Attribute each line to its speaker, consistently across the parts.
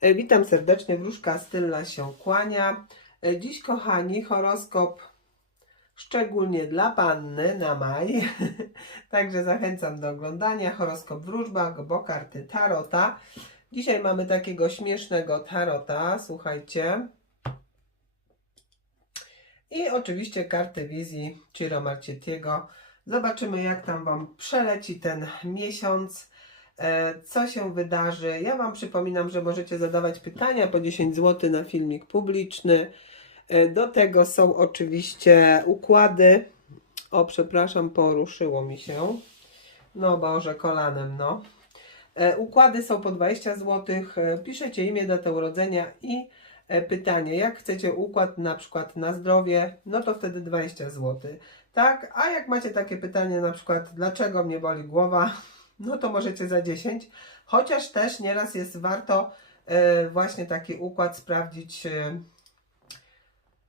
Speaker 1: E, Witam serdecznie, wróżka Stylla się kłania. E, Dziś, kochani, horoskop szczególnie dla panny na maj. Także zachęcam do oglądania. Horoskop wróżba, bo karty tarota. Dzisiaj mamy takiego śmiesznego tarota, słuchajcie. I oczywiście karty wizji Ciro Marcietiego. Zobaczymy, jak tam Wam przeleci ten miesiąc. E, co się wydarzy. Ja Wam przypominam, że możecie zadawać pytania po 10 zł na filmik publiczny. E, Do tego są oczywiście układy. O, przepraszam, poruszyło mi się. No Boże, kolanem, no. E, Układy są po 20 zł. Piszecie imię, datę urodzenia i pytanie, jak chcecie układ na przykład na zdrowie, no to wtedy 20 zł. Tak, a jak macie takie pytanie na przykład, dlaczego mnie boli głowa, no to możecie za 10. Chociaż też nieraz jest warto e, właśnie taki układ sprawdzić e,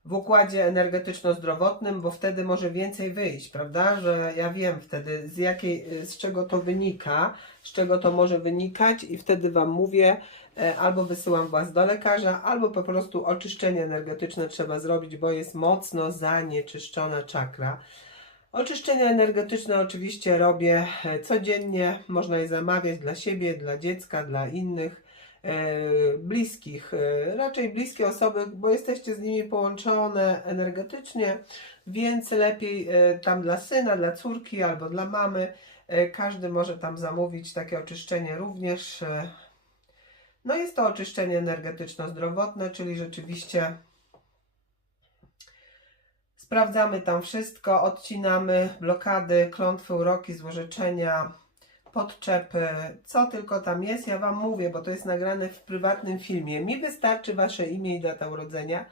Speaker 1: w układzie energetyczno-zdrowotnym, bo wtedy może więcej wyjść, prawda? Że ja wiem wtedy z jakiej, e, z czego to wynika, z czego to może wynikać i wtedy Wam mówię, albo wysyłam Was do lekarza, albo po prostu oczyszczenie energetyczne trzeba zrobić, bo jest mocno zanieczyszczona czakra. Oczyszczenia energetyczne oczywiście robię e, codziennie. Można je zamawiać dla siebie, dla dziecka, dla innych e, bliskich. E, raczej bliskie osoby, bo jesteście z nimi połączone energetycznie, więc lepiej tam dla syna, dla córki albo dla mamy. Każdy może tam zamówić takie oczyszczenie również. No jest to oczyszczenie energetyczno-zdrowotne, czyli rzeczywiście Sprawdzamy tam wszystko, odcinamy blokady, klątwy, uroki, złorzeczenia, podczepy, co tylko tam jest. Ja Wam mówię, bo to jest nagrane w prywatnym filmie. Mi wystarczy Wasze imię i data urodzenia.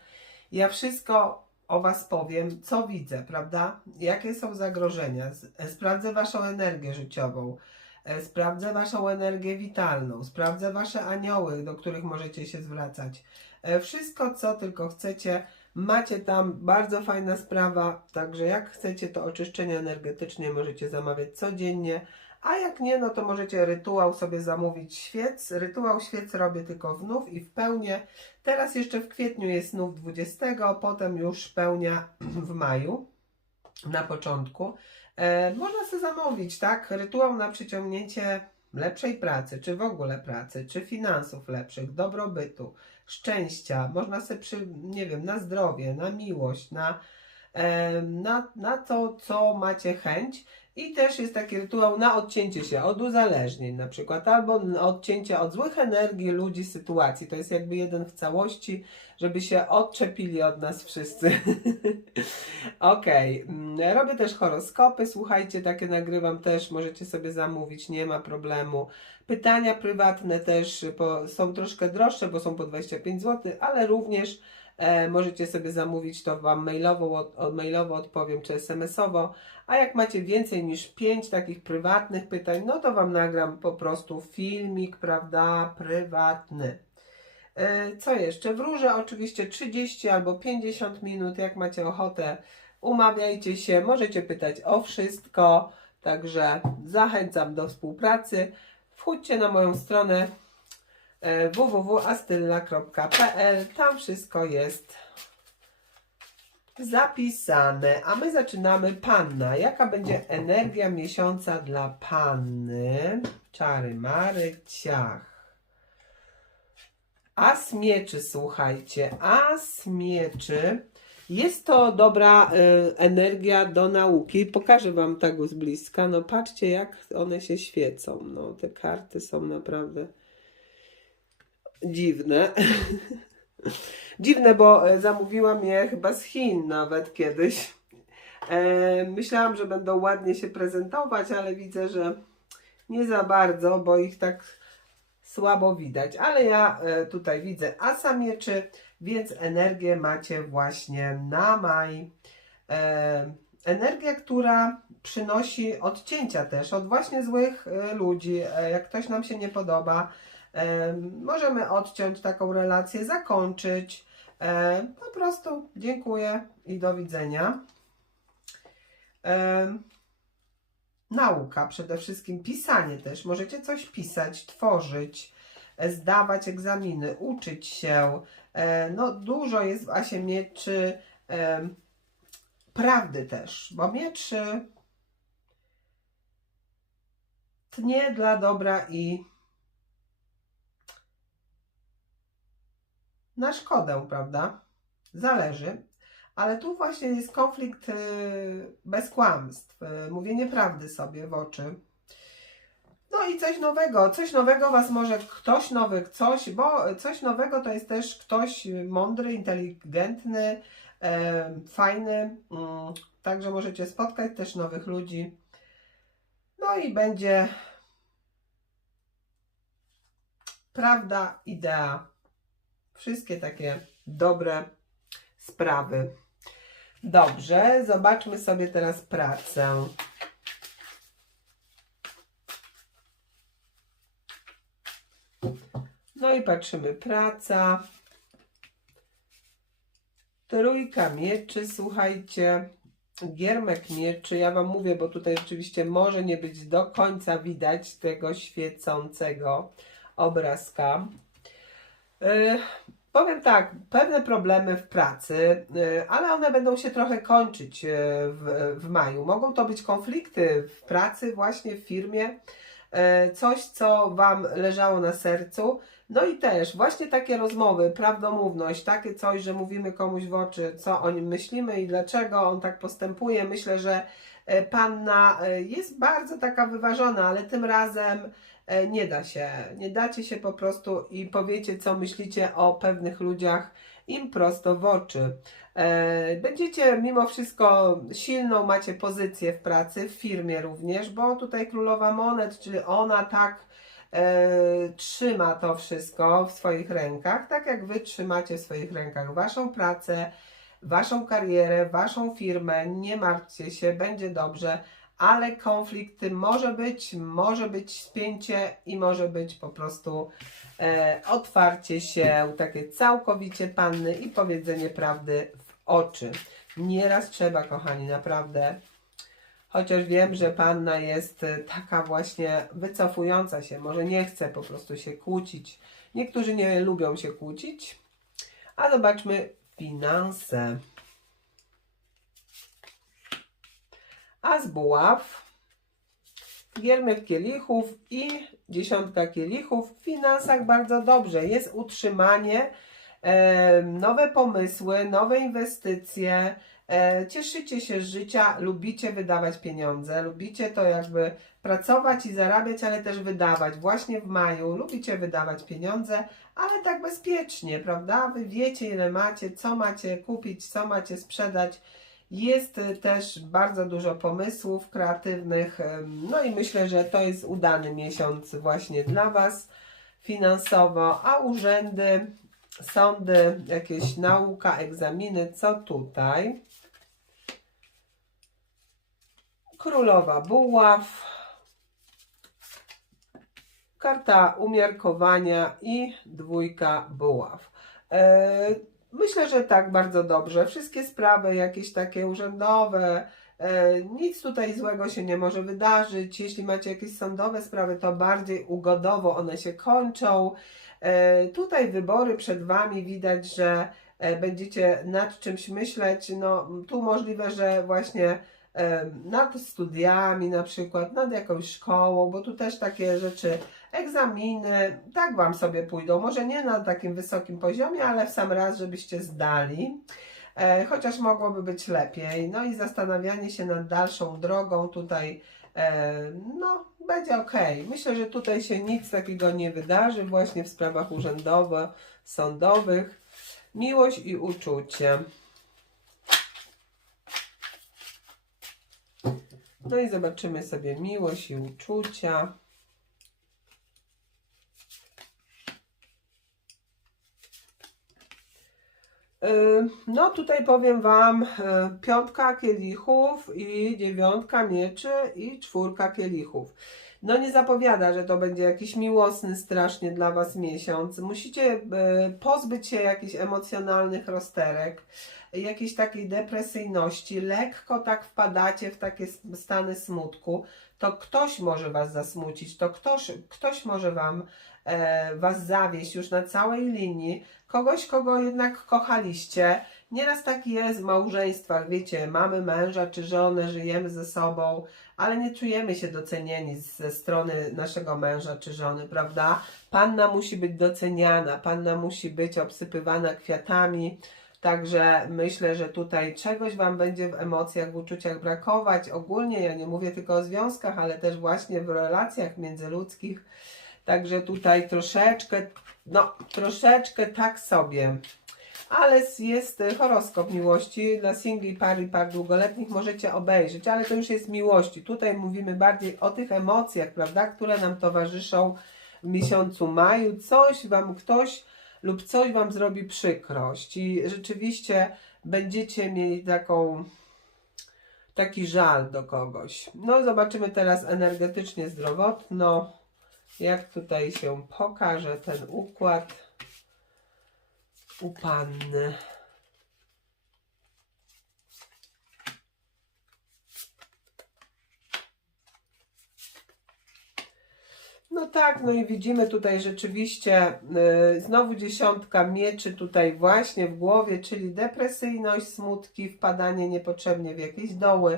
Speaker 1: Ja wszystko o Was powiem, co widzę, prawda? Jakie są zagrożenia. Sprawdzę Waszą energię życiową. e, Sprawdzę Waszą energię witalną. Sprawdzę Wasze anioły, do których możecie się zwracać. E, Wszystko, co tylko chcecie. Macie tam bardzo fajna sprawa, także jak chcecie to oczyszczenie energetyczne możecie zamawiać codziennie, a jak nie, no to możecie rytuał sobie zamówić świec. Rytuał świec robię tylko w nów i w pełnię. Teraz jeszcze w kwietniu jest nów 20, potem już pełnia w maju na początku. E, można sobie zamówić, tak? Rytuał na przyciągnięcie lepszej pracy, czy w ogóle pracy, czy finansów lepszych, dobrobytu szczęścia, można sobie przy, nie wiem, na zdrowie, na miłość, na, na, na to, co macie chęć. I też jest taki rytuał na odcięcie się od uzależnień, na przykład, albo odcięcie od złych energii, ludzi, sytuacji. To jest jakby jeden w całości, żeby się odczepili od nas wszyscy. Okej, mm, robię też horoskopy, słuchajcie, takie nagrywam też, możecie sobie zamówić, nie ma problemu. Pytania prywatne też są troszkę droższe, bo są po 25 zł, ale również e, możecie sobie zamówić to Wam mailowo, od, mailowo odpowiem, czy SMS-owo. A jak macie więcej niż 5 takich prywatnych pytań, no to Wam nagram po prostu filmik, prawda, prywatny. E, Co jeszcze? Wróżę oczywiście 30 albo 50 minut, jak macie ochotę. Umawiajcie się, możecie pytać o wszystko, także zachęcam do współpracy. Wchódźcie na moją stronę e, www.astylla.pl. Tam wszystko jest zapisane. A my zaczynamy panna. Jaka będzie energia miesiąca dla panny? Czary mary, ciach. As mieczy, słuchajcie. As mieczy. Jest to dobra y, energia do nauki. Pokażę Wam tak z bliska. No patrzcie, jak one się świecą. No, te karty są naprawdę dziwne. dziwne, bo e, zamówiłam je chyba z Chin nawet kiedyś. E, myślałam, że będą ładnie się prezentować, ale widzę, że nie za bardzo, bo ich tak słabo widać. Ale ja e, tutaj widzę asa mieczy, więc energię macie właśnie na maj. E, energia, która przynosi odcięcia też od właśnie złych e, ludzi. Jak ktoś nam się nie podoba, możemy odciąć taką relację, zakończyć. Po prostu dziękuję i do widzenia. E, nauka przede wszystkim, pisanie też. Możecie coś pisać, tworzyć. e, zdawać egzaminy, uczyć się. E, No, dużo jest w Mieczy em, prawdy też, bo miecz e, tnie dla dobra i na szkodę, prawda? Zależy. Ale tu właśnie jest konflikt y, bez kłamstw, y, mówienie prawdy sobie w oczy. No i coś nowego, coś nowego Was może ktoś nowy, coś, bo coś nowego to jest też ktoś mądry, inteligentny, e, fajny, mm, także możecie spotkać też nowych ludzi. No i będzie prawda, idea, wszystkie takie dobre sprawy. Dobrze, zobaczmy sobie teraz pracę. No i patrzymy, praca. Trójka mieczy, słuchajcie. Giermek mieczy, ja Wam mówię, bo tutaj oczywiście może nie być do końca widać tego świecącego obrazka. Yy, powiem tak, pewne problemy w pracy, yy, ale one będą się trochę kończyć yy, w, w maju. Mogą to być konflikty w pracy, właśnie w firmie, yy, coś, co Wam leżało na sercu. No i też właśnie takie rozmowy, prawdomówność, takie coś, że mówimy komuś w oczy, co o nim myślimy i dlaczego on tak postępuje. Myślę, że panna jest bardzo taka wyważona, ale tym razem nie da się. Nie dacie się po prostu i powiecie, co myślicie o pewnych ludziach im prosto w oczy. E, Będziecie mimo wszystko silną macie pozycję w pracy, w firmie również, bo tutaj królowa monet, czyli ona tak e, trzyma to wszystko w swoich rękach, tak jak wy trzymacie w swoich rękach waszą pracę, waszą karierę, waszą firmę. Nie martwcie się, będzie dobrze, ale konflikty może być, może być spięcie i może być po prostu e, otwarcie się, takie całkowicie panny i powiedzenie prawdy w oczy. Nieraz trzeba, kochani, naprawdę Chociaż wiem, że panna jest e, taka właśnie wycofująca się, może nie chce po prostu się kłócić. Niektórzy nie lubią się kłócić. A zobaczmy finanse. As buław, giermek kielichów i dziesiątka kielichów. W finansach bardzo dobrze. Jest utrzymanie, e, nowe pomysły, nowe inwestycje. E, cieszycie się z życia, lubicie wydawać pieniądze, lubicie to jakby pracować i zarabiać, ale też wydawać. Właśnie w maju lubicie wydawać pieniądze, ale tak bezpiecznie, prawda? Wy wiecie, ile macie, co macie kupić, co macie sprzedać. Jest y, też bardzo dużo pomysłów kreatywnych, no i myślę, że to jest udany miesiąc właśnie dla Was finansowo, a urzędy, sądy, jakieś nauka, egzaminy, co tutaj? Królowa buław, karta umiarkowania i dwójka buław. Myślę, że tak bardzo dobrze. Wszystkie sprawy jakieś takie urzędowe, e, nic tutaj złego się nie może wydarzyć. Jeśli macie jakieś sądowe sprawy, to bardziej ugodowo one się kończą. E, tutaj wybory przed Wami widać, że e, będziecie nad czymś myśleć. No, tu możliwe, że właśnie nad studiami na przykład, nad jakąś szkołą, bo tu też takie rzeczy, egzaminy, tak Wam sobie pójdą. Może nie na takim wysokim poziomie, ale w sam raz, żebyście zdali. E, chociaż mogłoby być lepiej. No i zastanawianie się nad dalszą drogą tutaj, e, no, będzie ok. Myślę, że tutaj się nic takiego nie wydarzy, właśnie w sprawach urzędowych, sądowych. Miłość i uczucie. No i zobaczymy sobie miłość i uczucia. No tutaj powiem Wam y, piątka kielichów i dziewiątka mieczy i czwórka kielichów. No nie zapowiada, że to będzie jakiś miłosny strasznie dla Was miesiąc. Musicie y, pozbyć się jakichś emocjonalnych rozterek. jakiejś takiej depresyjności, lekko tak wpadacie w takie stany smutku, to ktoś może Was zasmucić, to ktoś, ktoś może Wam e, Was zawieść już na całej linii, kogoś, kogo jednak kochaliście. Nieraz tak jest w małżeństwach, wiecie, mamy męża czy żonę, żyjemy ze sobą, ale nie czujemy się docenieni ze strony naszego męża czy żony, prawda? Panna musi być doceniana, panna musi być obsypywana kwiatami. Także myślę, że tutaj czegoś Wam będzie w emocjach, w uczuciach brakować. Ogólnie ja nie mówię tylko o związkach, ale też właśnie w relacjach międzyludzkich. Także tutaj troszeczkę, no troszeczkę tak sobie. Ale jest horoskop miłości dla singli, par i par długoletnich możecie obejrzeć, ale to już jest miłości. Tutaj mówimy bardziej o tych emocjach, prawda, które nam towarzyszą w miesiącu maju. Coś Wam ktoś lub coś Wam zrobi przykrość i rzeczywiście będziecie mieli taką taki żal do kogoś. No zobaczymy teraz energetycznie zdrowotno, jak tutaj się pokaże ten układ u panny. No tak, no i widzimy tutaj rzeczywiście y, znowu dziesiątka mieczy tutaj właśnie w głowie, czyli depresyjność, smutki, wpadanie niepotrzebnie w jakieś doły.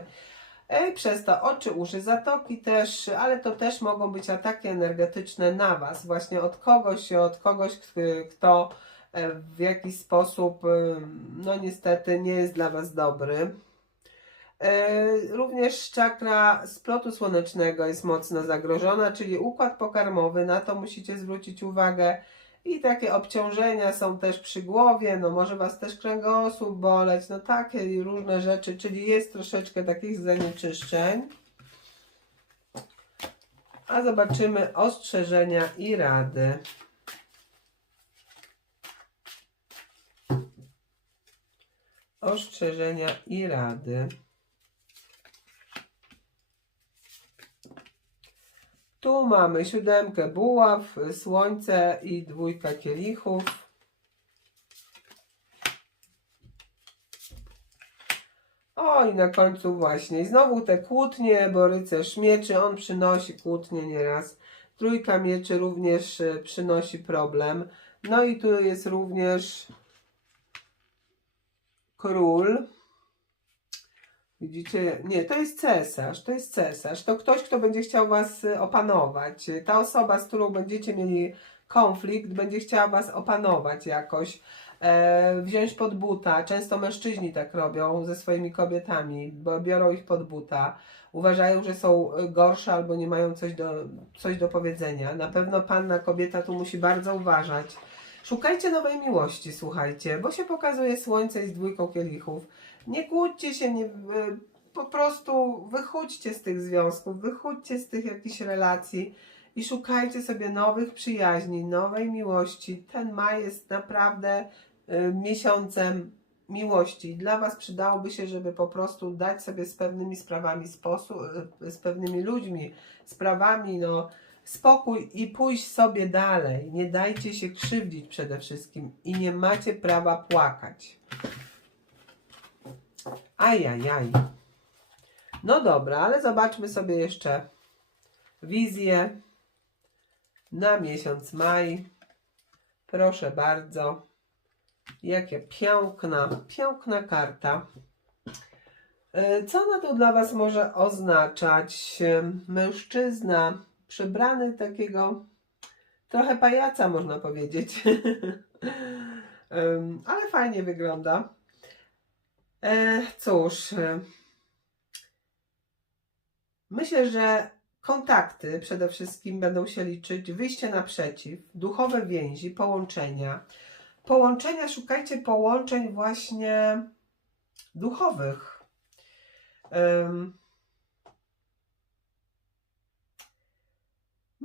Speaker 1: E, Przez to oczy, uszy, zatoki też, ale to też mogą być ataki energetyczne na Was, właśnie od kogoś, od kogoś, kto e, w jakiś sposób, y, no niestety, nie jest dla Was dobry. E, Również czakra splotu słonecznego jest mocno zagrożona, czyli układ pokarmowy, na to musicie zwrócić uwagę. I takie obciążenia są też przy głowie, no może Was też kręgosłup boleć, no takie różne rzeczy, czyli jest troszeczkę takich zanieczyszczeń. A zobaczymy ostrzeżenia i rady. Ostrzeżenia i rady. Tu mamy siódemkę buław, słońce i dwójka kielichów. O i na końcu właśnie. Znowu te kłótnie, bo rycerz mieczy, on przynosi kłótnie nieraz. Trójka mieczy również e, przynosi problem. No i tu jest również król. Widzicie? Nie, to jest cesarz, to jest cesarz. To ktoś, kto będzie chciał was y, opanować. Ta osoba, z którą będziecie mieli konflikt, będzie chciała was opanować jakoś, e, wziąć pod buta. Często mężczyźni tak robią ze swoimi kobietami, bo biorą ich pod buta. Uważają, że są y, gorsze albo nie mają coś do, coś do powiedzenia. Na pewno panna kobieta tu musi bardzo uważać. Szukajcie nowej miłości, słuchajcie, bo się pokazuje słońce z dwójką kielichów. Nie kłóćcie się, nie, y, po prostu wychódźcie z tych związków, wychódźcie z tych jakichś relacji i szukajcie sobie nowych przyjaźni, nowej miłości. Ten maj jest naprawdę y, miesiącem miłości. Dla Was przydałoby się, żeby po prostu dać sobie z pewnymi sprawami sposób, y, z pewnymi ludźmi, sprawami, no spokój i pójść sobie dalej. Nie dajcie się krzywdzić przede wszystkim i nie macie prawa płakać. Ajajaj. No dobra, ale zobaczmy sobie jeszcze wizję na miesiąc maj. Proszę bardzo. Jakie piękna, piękna karta. E, Co ona tu dla Was może oznaczać? E, Mężczyzna przebrany takiego trochę pajaca, można powiedzieć. Ale fajnie wygląda. E, cóż, e, myślę, że kontakty przede wszystkim będą się liczyć, wyjście naprzeciw, duchowe więzi, połączenia. Połączenia, szukajcie połączeń właśnie duchowych. Em,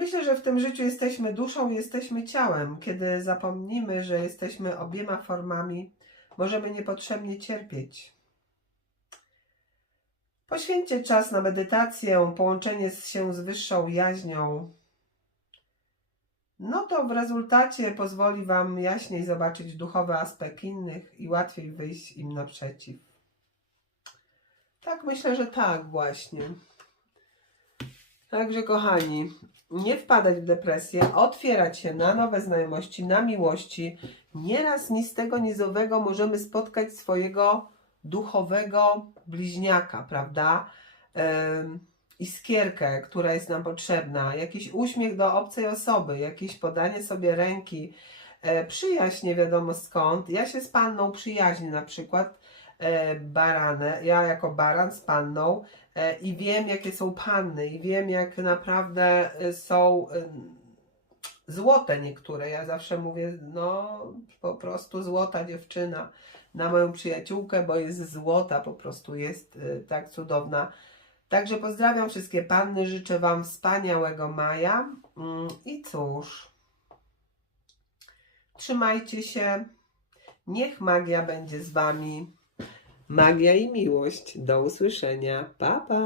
Speaker 1: Myślę, że w tym życiu jesteśmy duszą, jesteśmy ciałem. Kiedy zapomnimy, że jesteśmy obiema formami, możemy niepotrzebnie cierpieć. Poświęćcie czas na medytację, połączenie się z wyższą jaźnią. no to w rezultacie pozwoli Wam jaśniej zobaczyć duchowy aspekt innych i łatwiej wyjść im naprzeciw. Tak, myślę, że tak właśnie. Także kochani, nie wpadać w depresję, otwierać się na nowe znajomości, na miłości. Nieraz ni z tego nizowego możemy spotkać swojego duchowego bliźniaka, prawda? Iskierkę, która jest nam potrzebna, jakiś uśmiech do obcej osoby, jakieś podanie sobie ręki, e, przyjaźń nie wiadomo skąd. Ja się z panną przyjaźnię na przykład, e, baranę, ja jako baran z panną i wiem jakie są panny i wiem jak naprawdę e, są e, złote niektóre. Ja zawsze mówię, no po prostu złota dziewczyna na moją przyjaciółkę, bo jest złota, po prostu jest e, tak cudowna. Także pozdrawiam wszystkie panny, życzę Wam wspaniałego maja. Mm, I cóż, trzymajcie się. Niech magia będzie z Wami. Magia i miłość. Do usłyszenia. Pa, pa.